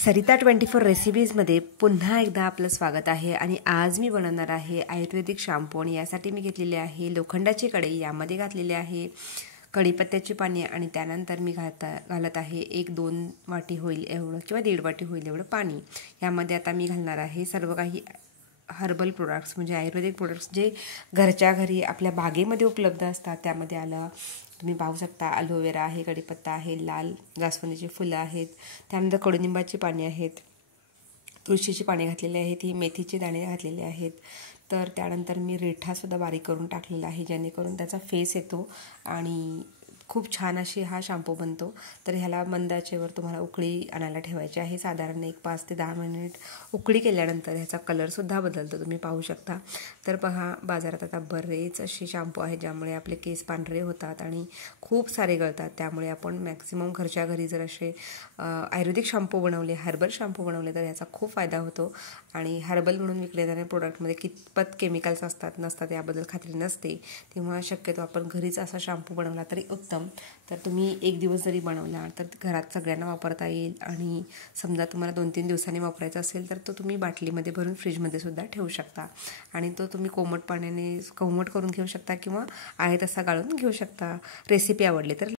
सरिता 24 रेसिपीजमध्ये पुन्हा एकदा आपलं स्वागत आहे। आणि आज मी बनवणार आहे आयुर्वेदिक शॅम्पू। आणि यासाठी मी घेतलेले आहे लोखंडाची कढई, यामध्ये घातलेले आहे कढीपत्त्याची पाने आणि त्यानंतर मी घालत आहे 1-2 वाटी होईल एवढं किंवा 1.5 वाटी होईल एवढं पाणी। यामध्ये आता मी घालणार आहे सर्व काही हर्बल प्रोडक्ट्स, म्हणजे आयुर्वेदिक प्रोडक्ट्स जे घरच्या घरी आपल्या बागेमध्ये उपलब्ध असतात। त्यामध्ये आलं तुम्ही पाहू शकता, अलोवेरा आहे, कढीपत्ता आहे, लाल जास्वंदीची फुलं आहेत, त्यानंतर कडुनिंबाची पाने आहेत, तुळशीची पाने घातलेली आहेत, ही मेथीचे दाणे घातलेले आहेत। तर त्यानंतर मी रेठासुद्धा बारीक करून टाकलेला आहे, जेणेकरून त्याचा फेस येतो आणि खूप छान अशी हा शॅम्पू बनतो। तर ह्याला मंद आचेवर तुम्हाला उकळी आणायला ठेवायची आहे। साधारण 5 ते 10 मिनिट उकळी केल्यानंतर ह्याचा कलरसुद्धा बदलतो, तुम्ही पाहू शकता। तर पहा, बाजारात आता बरेच असे शॅम्पू आहेत ज्यामुळे आपले केस पांढरे होतात आणि खूप सारे गळतात। त्यामुळे आपण मॅक्सिमम घरच्या घरी जर असे आयुर्वेदिक शॅम्पू बनवले, हर्बल शॅम्पू बनवले तर याचा खूप फायदा होतो। आणि हर्बल म्हणून विकले जाणाऱ्या प्रोडक्टमध्ये कितपत केमिकल्स असतात नसतात याबद्दल खात्री नसते, तेव्हा शक्यतो आपण घरीच असा शॅम्पू बनवला तरी उत्तम। तर तुम्ही 1 दिवस जरी बनवला तर घरात सगळ्यांना वापरता येईल। आणि समजा तुम्हाला 2-3 दिवसांनी वापरायचा असेल तर तो तुम्ही बाटलीमध्ये भरून फ्रीजमध्ये सुद्धा ठेवू शकता आणि तो तुम्ही कोमट पाण्याने कोमट करून घेऊ शकता किंवा आहे तसा गाळून घेऊ शकता। रेसिपी आवडली तर